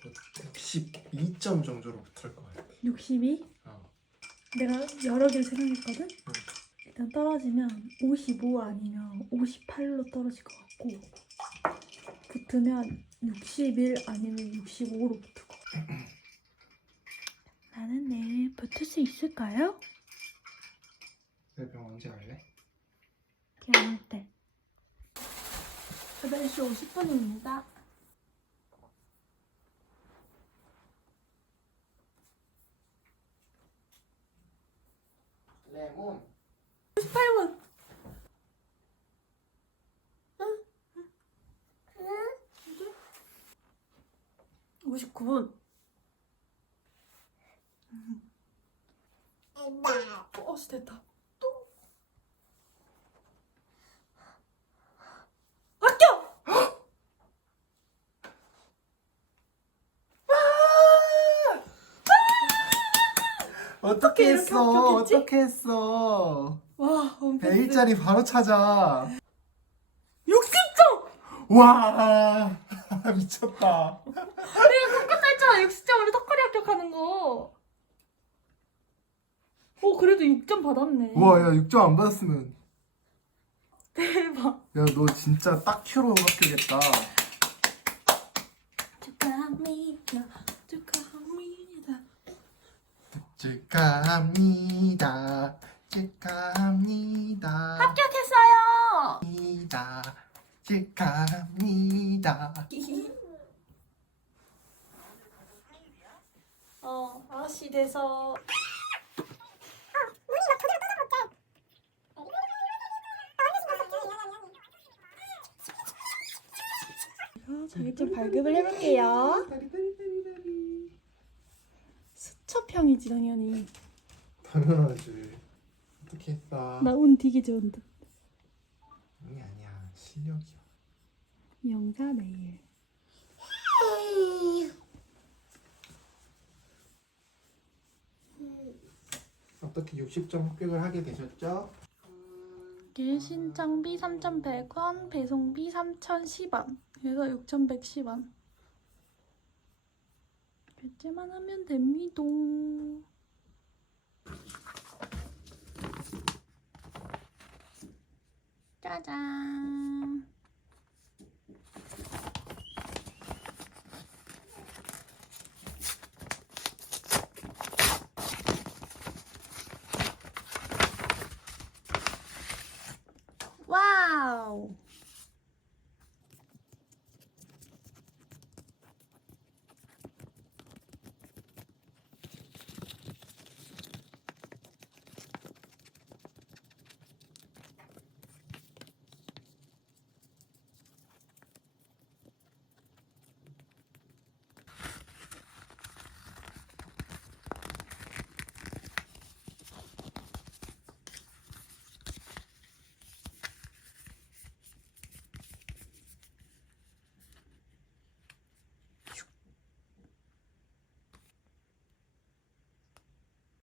62점 정도로 붙을 것 같아. 62? 어. 내가 여러 개를 생각했거든? 일단 떨어지면 55 아니면 58로 떨어질 것 같고 붙으면 61 아니면 65로 붙을 것 같아 나는 내일 붙을 수 있을까요? 내병 언제 갈래? 그냥 때 8시 50분입니다 레몬. 8분 59분 어, 씨 됐다. 어떻게 이렇게 했어? 합격했지? 어떻게 했어? 와, 엄청 100일짜리 바로 찾아. 60점! 와 미쳤다. 내가 똑같다 했잖아. 60점으로 턱걸이 합격하는 거. 오, 그래도 6점 받았네. 와야 6점 안 받았으면 대박. 야 너 진짜 딱 큐로 합격했다. 축하합니다. 축하합니다. 축하합니다. 합격했어요! 합니다. 축하합니다. 어, 아씨 돼서. 자격증 발급을 해볼게요. 수첩형이지 당연히. 당연하지. 어떻게 했어? 나 운 되게 좋은데. 아니 아니야 실력이야. 영사 내일. 어떻게 60점 합격을 하게 되셨죠? 일 신청비 3,100원, 배송비 3,010원. 그래서 6,110원. 배제만 하면 됩니다. 짜잔! 와우!